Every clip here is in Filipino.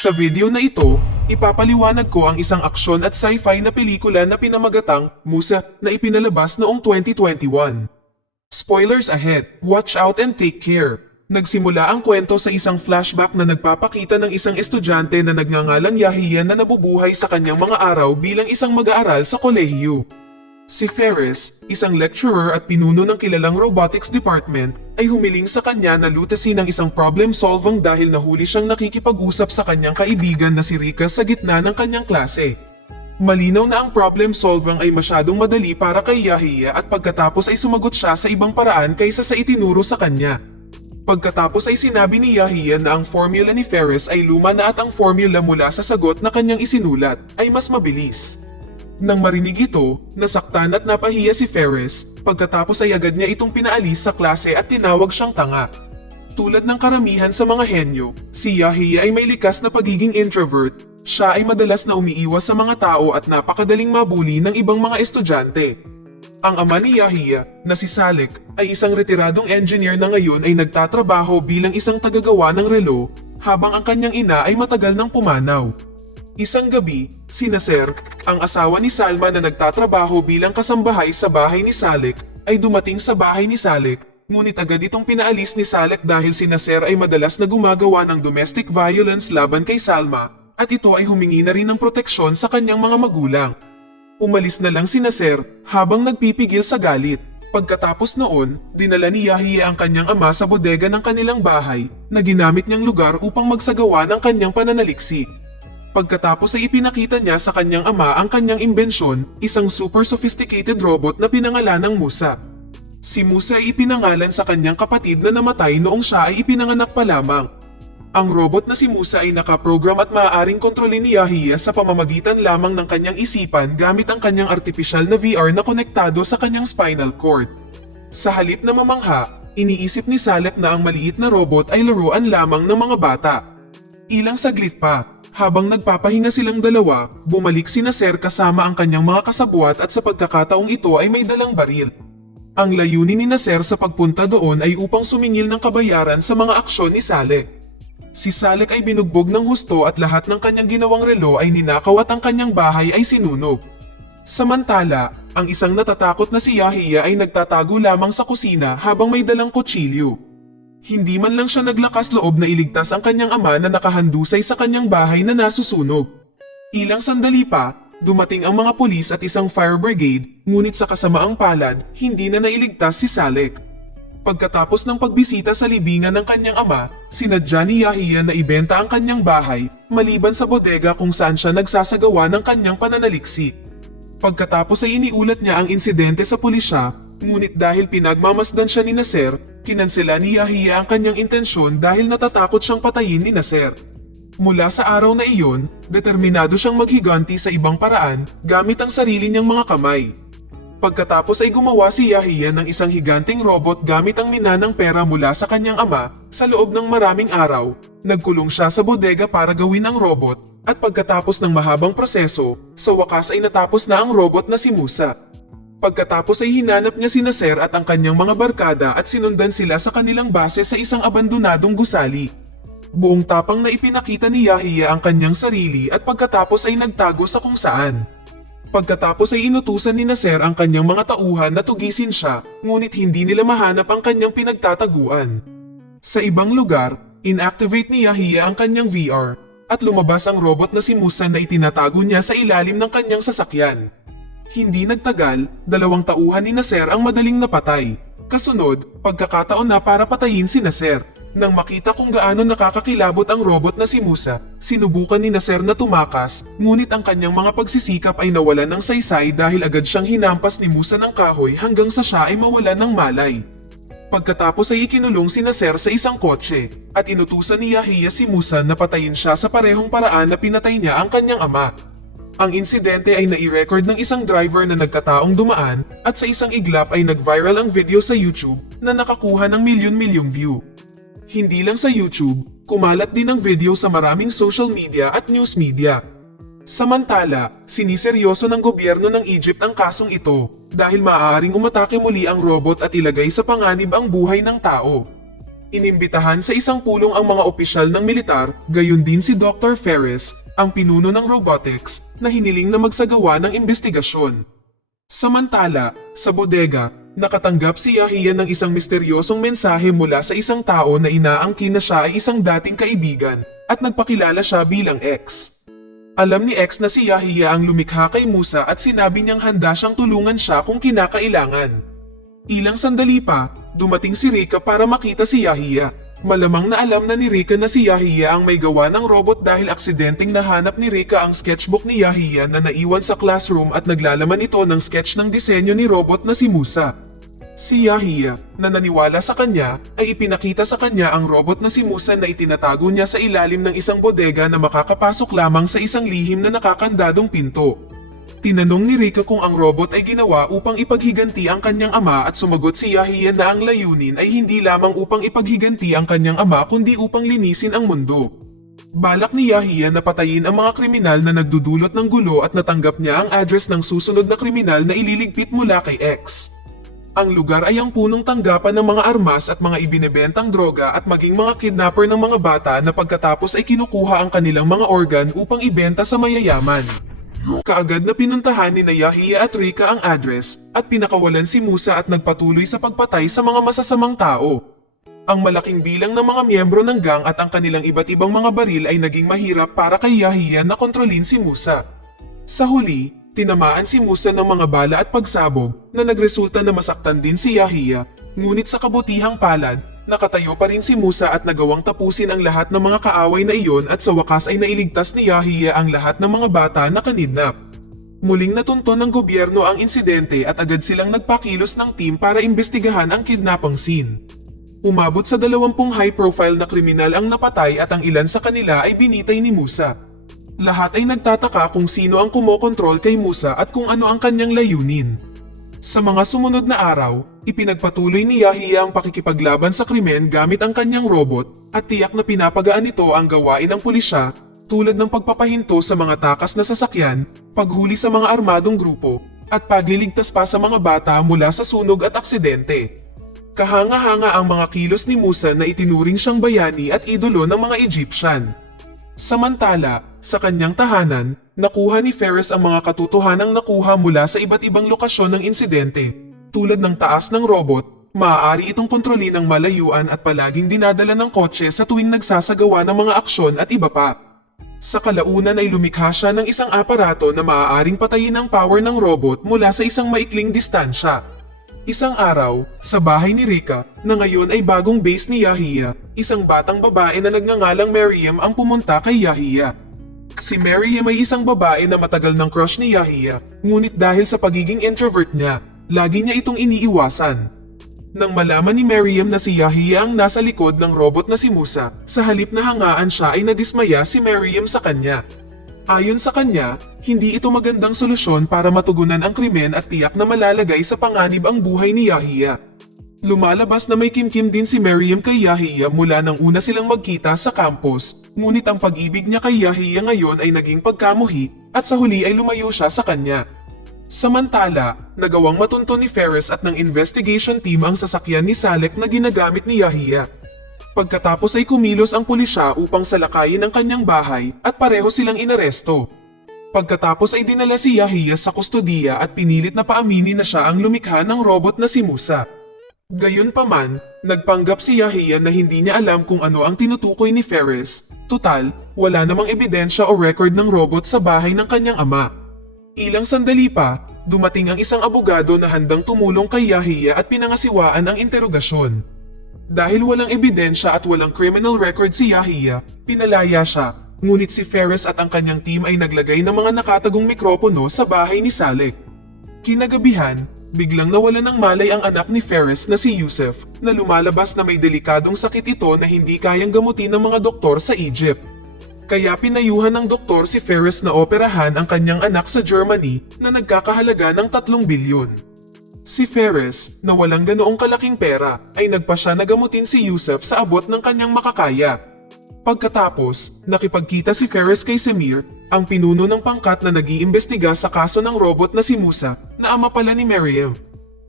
Sa video na ito, ipapaliwanag ko ang isang aksyon at sci-fi na pelikula na pinamagatang Musa na ipinalabas noong 2021. Spoilers ahead, watch out and take care. Nagsimula ang kwento sa isang flashback na nagpapakita ng isang estudyante na nagngangalang Yahya na nabubuhay sa kanyang mga araw bilang isang mag-aaral sa kolehiyo. Si Ferris, isang lecturer at pinuno ng kilalang robotics department, ay humiling sa kanya na lutasin ang isang problem-solving dahil nahuli siyang nakikipag-usap sa kanyang kaibigan na si Rika sa gitna ng kanyang klase. Malinaw na ang problem-solving ay masyadong madali para kay Yahya at pagkatapos ay sumagot siya sa ibang paraan kaysa sa itinuro sa kanya. Pagkatapos ay sinabi ni Yahya na ang formula ni Ferris ay luma na at ang formula mula sa sagot na kanyang isinulat ay mas mabilis. Nang marinig ito, nasaktan at napahiya si Ferris, pagkatapos ay agad niya itong pinaalis sa klase at tinawag siyang tanga. Tulad ng karamihan sa mga henyo, si Yahya ay may likas na pagiging introvert, siya ay madalas na umiiwas sa mga tao at napakadaling mabuli ng ibang mga estudyante. Ang ama ni Yahya, na si Salek, ay isang retiradong engineer na ngayon ay nagtatrabaho bilang isang tagagawa ng relo, habang ang kanyang ina ay matagal nang pumanaw. Isang gabi, si Nasser, ang asawa ni Salma na nagtatrabaho bilang kasambahay sa bahay ni Salek, ay dumating sa bahay ni Salek, ngunit agad itong pinaalis ni Salek dahil si Nasser ay madalas na gumagawa ng domestic violence laban kay Salma, at ito ay humingi na rin ng proteksyon sa kanyang mga magulang. Umalis na lang si Nasser habang nagpipigil sa galit. Pagkatapos noon, dinala ni Yahya ang kanyang ama sa bodega ng kanilang bahay, na ginamit niyang lugar upang magsagawa ng kanyang pananaliksik. Pagkatapos ay ipinakita niya sa kanyang ama ang kanyang imbensyon, isang super sophisticated robot na pinangalanang Musa. Si Musa ay ipinangalan sa kanyang kapatid na namatay noong siya ay ipinanganak pa lamang. Ang robot na si Musa ay nakaprogram at maaaring kontrolin ni Yahya sa pamamagitan lamang ng kanyang isipan gamit ang kanyang artificial na VR na konektado sa kanyang spinal cord. Sa halip na mamangha, iniisip ni Salek na ang maliit na robot ay laruan lamang ng mga bata. Ilang saglit pa, habang nagpapahinga silang dalawa, bumalik si Nasser kasama ang kanyang mga kasabwat at sa pagkakataong ito ay may dalang baril. Ang layunin ni Nasser sa pagpunta doon ay upang sumingil ng kabayaran sa mga aksyon ni Salek. Si Salek ay binugbog ng husto at lahat ng kanyang ginawang relo ay ninakaw at ang kanyang bahay ay sinunog. Samantala, ang isang natatakot na si Yahya ay nagtatago lamang sa kusina habang may dalang kutsilyo. Hindi man lang siya naglakas loob na iligtas ang kanyang ama na nakahandusay sa kanyang bahay na nasusunog. Ilang sandali pa, dumating ang mga pulis at isang fire brigade, ngunit sa kasamaang palad, hindi na nailigtas si Salek. Pagkatapos ng pagbisita sa libingan ng kanyang ama, sinadya ni Yahya na ibenta ang kanyang bahay, maliban sa bodega kung saan siya nagsasagawa ng kanyang pananaliksik. Pagkatapos ay iniulat niya ang insidente sa pulisya, ngunit dahil pinagmamasdan siya ni Nasser, kinansela ni Yahya ang kanyang intensyon dahil natatakot siyang patayin ni Nasser. Mula sa araw na iyon, determinado siyang maghiganti sa ibang paraan gamit ang sarili niyang mga kamay. Pagkatapos ay gumawa si Yahya ng isang higanting robot gamit ang minanang pera mula sa kanyang ama. Sa loob ng maraming araw, nagkulong siya sa bodega para gawin ang robot, at pagkatapos ng mahabang proseso, sa wakas ay natapos na ang robot na si Musa. Pagkatapos ay hinanap niya si Nasser at ang kanyang mga barkada at sinundan sila sa kanilang base sa isang abandonadong gusali. Buong tapang na ipinakita ni Yahya ang kanyang sarili at pagkatapos ay nagtago sa kung saan. Pagkatapos ay inutusan ni Nasser ang kanyang mga tauhan na tugisin siya, ngunit hindi nila mahanap ang kanyang pinagtataguan. Sa ibang lugar, inactivate ni Yahya ang kanyang VR, at lumabas ang robot na si Musa na itinatago niya sa ilalim ng kanyang sasakyan. Hindi nagtagal, dalawang tauhan ni Nasser ang madaling napatay. Kasunod, pagkakataon na para patayin si Nasser. Nang makita kung gaano nakakakilabot ang robot na si Musa, sinubukan ni Nasser na tumakas, ngunit ang kanyang mga pagsisikap ay nawalan ng saysay dahil agad siyang hinampas ni Musa ng kahoy hanggang sa siya ay mawalan ng malay. Pagkatapos ay ikinulong si Nasser sa isang kotse, at inutusan ni Yahya si Musa na patayin siya sa parehong paraan na pinatay niya ang kanyang ama. Ang insidente ay nai-record ng isang driver na nagkataong dumaan, at sa isang iglap ay nag-viral ang video sa YouTube na nakakuha ng milyon-milyong view. Hindi lang sa YouTube, kumalat din ang video sa maraming social media at news media. Samantala, siniseryoso ng gobyerno ng Egypt ang kasong ito dahil maaaring umatake muli ang robot at ilagay sa panganib ang buhay ng tao. Inimbitahan sa isang pulong ang mga opisyal ng militar, gayon din si Dr. Ferris, ang pinuno ng robotics, na hiniling na magsagawa ng investigasyon. Samantala, sa bodega, nakatanggap si Yahya ng isang misteryosong mensahe mula sa isang tao na inaangkin na siya ay isang dating kaibigan at nagpakilala siya bilang X. Alam ni X na si Yahya ang lumikha kay Musa at sinabi niyang handa siyang tulungan siya kung kinakailangan. Ilang sandali pa, dumating si Rika para makita si Yahya. Malamang na alam na ni Rika na si Yahya ang may gawa ng robot dahil aksidenteng nahanap ni Rika ang sketchbook ni Yahya na naiwan sa classroom at naglalaman ito ng sketch ng disenyo ni robot na si Musa. Si Yahya, na naniwala sa kanya, ay ipinakita sa kanya ang robot na si Musa na itinatago niya sa ilalim ng isang bodega na makakapasok lamang sa isang lihim na nakakandadong pinto. Tinanong ni Rika kung ang robot ay ginawa upang ipaghiganti ang kanyang ama at sumagot si Yahya na ang layunin ay hindi lamang upang ipaghiganti ang kanyang ama kundi upang linisin ang mundo. Balak ni Yahya na patayin ang mga kriminal na nagdudulot ng gulo at natanggap niya ang address ng susunod na kriminal na ililigpit mula kay X. Ang lugar ay ang punong tanggapan ng mga armas at mga ibinebentang droga at maging mga kidnapper ng mga bata na pagkatapos ay kinukuha ang kanilang mga organ upang ibenta sa mayayaman. Kaagad na pinuntahan ni Yahya at Rika ang address at pinakawalan si Musa at nagpatuloy sa pagpatay sa mga masasamang tao. Ang malaking bilang ng mga miyembro ng gang at ang kanilang iba't ibang mga baril ay naging mahirap para kay Yahya na kontrolin si Musa. Sa huli, tinamaan si Musa ng mga bala at pagsabog na nagresulta na masaktan din si Yahya, ngunit sa kabutihang palad, nakatayo pa rin si Musa at nagawang tapusin ang lahat ng mga kaaway na iyon at sa wakas ay nailigtas ni Yahya ang lahat ng mga bata na kanidnap. Muling natunton ng gobyerno ang insidente at agad silang nagpakilos ng team para imbestigahan ang kidnapang scene. Umabot sa 20 high-profile na kriminal ang napatay at ang ilan sa kanila ay binitay ni Musa. Lahat ay nagtataka kung sino ang kumokontrol kay Musa at kung ano ang kanyang layunin. Sa mga sumunod na araw, ipinagpatuloy ni Yahya ang pakikipaglaban sa krimen gamit ang kanyang robot at tiyak na pinapagaan nito ang gawain ng pulisya tulad ng pagpapahinto sa mga takas na sasakyan, paghuli sa mga armadong grupo, at pagliligtas pa sa mga bata mula sa sunog at aksidente. Kahanga-hanga ang mga kilos ni Musa na itinuring siyang bayani at idolo ng mga Egyptian. Samantala, sa kanyang tahanan, nakuha ni Ferris ang mga katotohanang nakuha mula sa iba't ibang lokasyon ng insidente. Tulad ng taas ng robot, maaari itong kontrolin ng malayuan at palaging dinadala ng kotse sa tuwing nagsasagawa ng mga aksyon at iba pa. Sa kalaunan ay lumikha siya ng isang aparato na maaaring patayin ang power ng robot mula sa isang maikling distansya. Isang araw, sa bahay ni Rika, na ngayon ay bagong base ni Yahya, isang batang babae na nagngangalang Miriam ang pumunta kay Yahya. Si Miriam ay isang babae na matagal ng crush ni Yahya, ngunit dahil sa pagiging introvert niya, lagi niya itong iniiwasan. Nang malaman ni Miriam na si Yahya ang nasa likod ng robot na si Musa, sa halip na hangaan siya ay nadismaya si Miriam sa kanya. Ayon sa kanya, hindi ito magandang solusyon para matugunan ang krimen at tiyak na malalagay sa panganib ang buhay ni Yahya. Lumalabas na may kimkim din si Miriam kay Yahya mula nang una silang magkita sa campus, ngunit ang pag-ibig niya kay Yahya ngayon ay naging pagkamuhi at sa huli ay lumayo siya sa kanya. Samantala, nagawang matunto ni Ferris at ng investigation team ang sasakyan ni Salek na ginagamit ni Yahya. Pagkatapos ay kumilos ang pulisya upang salakayin ang kanyang bahay at pareho silang inaresto. Pagkatapos ay dinala si Yahya sa kustodiya at pinilit na paaminin na siya ang lumikha ng robot na si Musa. Gayunpaman, nagpanggap si Yahya na hindi niya alam kung ano ang tinutukoy ni Ferris. Tutal, wala namang ebidensya o record ng robot sa bahay ng kanyang ama. Ilang sandali pa, dumating ang isang abogado na handang tumulong kay Yahya at pinangasiwaan ang interogasyon. Dahil walang ebidensya at walang criminal record si Yahya, pinalaya siya, ngunit si Ferris at ang kanyang team ay naglagay ng mga nakatagong mikropono sa bahay ni Salek. Kinagabihan, biglang nawalan ng malay ang anak ni Ferris na si Yusuf, na lumalabas na may delikadong sakit ito na hindi kayang gamutin ng mga doktor sa Egypt. Kaya pinayuhan ng doktor si Ferris na operahan ang kanyang anak sa Germany na nagkakahalaga ng 3 bilyon. Si Ferris, na walang ganoong kalaking pera, ay nagpasya na gamutin si Yusuf sa abot ng kanyang makakaya. Pagkatapos, nakipagkita si Ferris kay Semir, ang pinuno ng pangkat na nag-iimbestiga sa kaso ng robot na si Musa, na ama pala ni Miriam.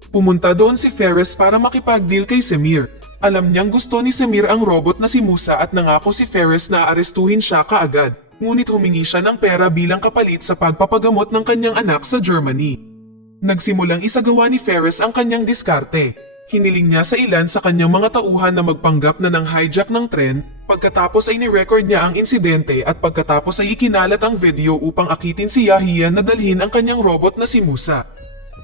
Pumunta doon si Ferris para makipag-deal kay Semir. Alam niyang gusto ni Samir ang robot na si Musa at nangako si Ferris na aarestuhin siya kaagad, ngunit humingi siya ng pera bilang kapalit sa pagpapagamot ng kanyang anak sa Germany. Nagsimulang isagawa ni Ferris ang kanyang diskarte. Hiniling niya sa ilan sa kanyang mga tauhan na magpanggap na ng hijack ng tren, pagkatapos ay ni-record niya ang insidente at pagkatapos ay ikinalat ang video upang akitin si Yahya na dalhin ang kanyang robot na si Musa.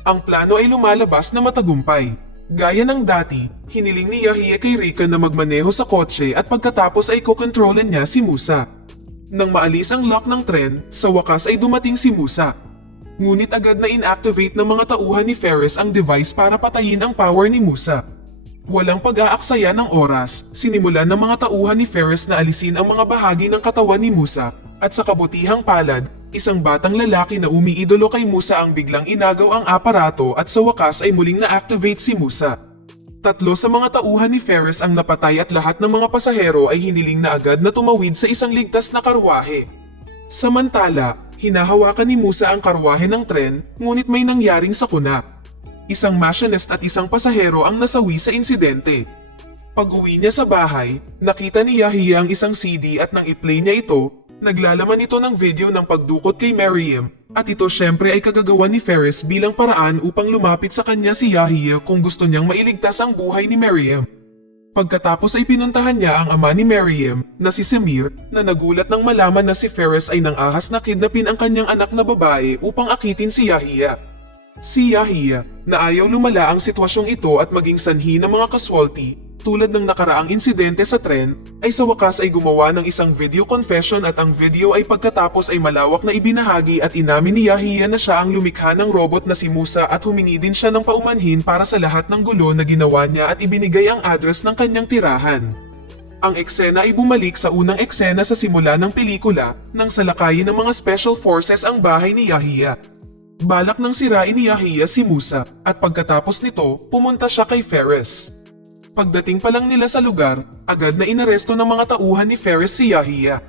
Ang plano ay lumalabas na matagumpay. Gaya ng dati, hiniling ni Yahya kay Rika na magmaneho sa kotse at pagkatapos ay kokontrolan niya si Musa. Nang maalis ang lock ng tren, sa wakas ay dumating si Musa. Ngunit agad na inactivate ng mga tauhan ni Ferris ang device para patayin ang power ni Musa. Walang pag-aaksaya ng oras, sinimulan ng mga tauhan ni Ferris na alisin ang mga bahagi ng katawan ni Musa, at sa kabutihang palad, isang batang lalaki na umiidolo kay Musa ang biglang inagaw ang aparato at sa wakas ay muling na-activate si Musa. 3 sa mga tauhan ni Ferris ang napatay at lahat ng mga pasahero ay hiniling na agad na tumawid sa isang ligtas na karwahe. Samantala, hinahawakan ni Musa ang karwahe ng tren, ngunit may nangyaring sakuna. Isang machinist at isang pasahero ang nasawi sa insidente. Pag-uwi niya sa bahay, nakita ni Yahya ang isang CD at nang i-play niya ito, naglalaman ito ng video ng pagdukot kay Maryam, at ito syempre ay kagagawa ni Ferris bilang paraan upang lumapit sa kanya si Yahya kung gusto niyang mailigtas ang buhay ni Maryam. Pagkatapos ay pinuntahan niya ang ama ni Maryam, na si Samir, na nagulat nang malaman na si Ferris ay nangahas na kidnapin ang kanyang anak na babae upang akitin si Yahya. Si Yahya, na ayaw lumala ang sitwasyong ito at maging sanhi ng mga casualty, tulad ng nakaraang insidente sa tren, ay sa wakas ay gumawa ng isang video confession at ang video ay pagkatapos ay malawak na ibinahagi at inamin ni Yahya na siya ang lumikha ng robot na si Musa at humingi din siya ng paumanhin para sa lahat ng gulo na ginawa niya at ibinigay ang address ng kanyang tirahan. Ang eksena ay bumalik sa unang eksena sa simula ng pelikula nang salakayin ng mga special forces ang bahay ni Yahya. Balak nang sirain ni Yahya si Musa at pagkatapos nito pumunta siya kay Ferris. Pagdating pa lang nila sa lugar, agad na inaresto ng mga tauhan ni Ferris si Yahya.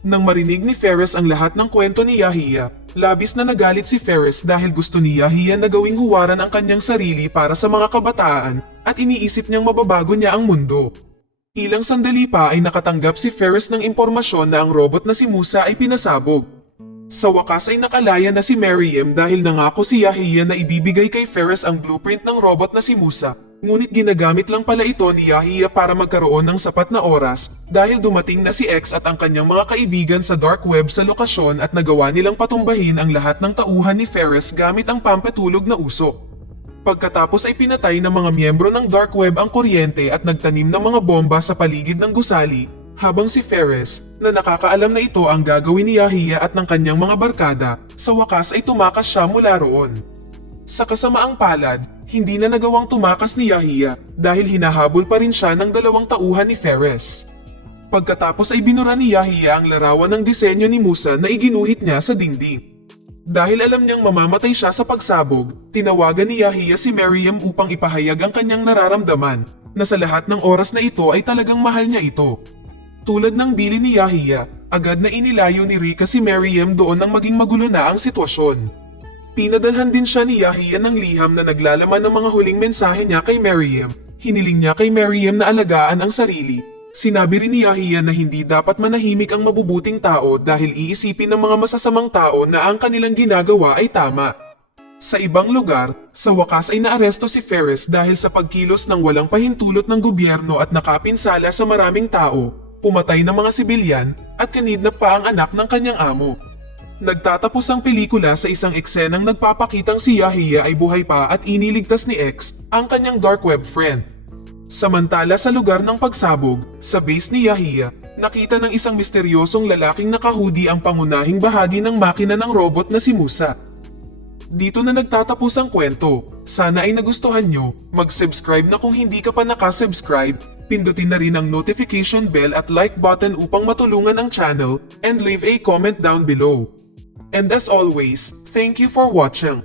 Nang marinig ni Ferris ang lahat ng kwento ni Yahya, labis na nagalit si Ferris dahil gusto ni Yahya na gawing huwaran ang kanyang sarili para sa mga kabataan at iniisip niyang mababago niya ang mundo. Ilang sandali pa ay nakatanggap si Ferris ng impormasyon na ang robot na si Musa ay pinasabog. Sa wakas ay nakalaya na si Maryam dahil nangako si Yahya na ibibigay kay Ferris ang blueprint ng robot na si Musa. Ngunit ginagamit lang pala ito ni Yahya para magkaroon ng sapat na oras dahil dumating na si X at ang kanyang mga kaibigan sa dark web sa lokasyon at nagawa nilang patumbahin ang lahat ng tauhan ni Ferris gamit ang pampatulog na usok. Pagkatapos ay pinatay ng mga miyembro ng dark web ang kuryente at nagtanim ng mga bomba sa paligid ng gusali, habang si Ferris, na nakakaalam na ito ang gagawin ni Yahya at ng kanyang mga barkada, sa wakas ay tumakas siya mula roon. Sa kasamaang palad, hindi na nagawang tumakas ni Yahya dahil hinahabol pa rin siya ng 2 tauhan ni Ferris. Pagkatapos ay binura ni Yahya ang larawan ng disenyo ni Musa na iginuhit niya sa dingding. Dahil alam niyang mamamatay siya sa pagsabog, tinawagan ni Yahya si Maryam upang ipahayag ang kanyang nararamdaman, na sa lahat ng oras na ito ay talagang mahal niya ito. Tulad ng bili ni Yahya, agad na inilayo ni Rika si Maryam doon nang maging magulo na ang sitwasyon. Pinadalhan din siya ni Yahya ng liham na naglalaman ng mga huling mensahe niya kay Maryam. Hiniling niya kay Maryam na alagaan ang sarili. Sinabi rin ni Yahya na hindi dapat manahimik ang mabubuting tao dahil iisipin ng mga masasamang tao na ang kanilang ginagawa ay tama. Sa ibang lugar, sa wakas ay naaresto si Ferris dahil sa pagkilos ng walang pahintulot ng gobyerno at nakapinsala sa maraming tao, pumatay ng mga sibilyan at kinidnap pa ang anak ng kanyang amo. Nagtatapos ang pelikula sa isang eksenang nagpapakitang si Yahya ay buhay pa at iniligtas ni X, ang kanyang dark web friend. Samantala sa lugar ng pagsabog, sa base ni Yahya, nakita ng isang misteryosong lalaking naka-hoodie ang pangunahing bahagi ng makina ng robot na si Musa. Dito na nagtatapos ang kwento. Sana ay nagustuhan nyo, mag-subscribe na kung hindi ka pa nakasubscribe, pindutin na rin ang notification bell at like button upang matulungan ang channel, and leave a comment down below. And as always, thank you for watching.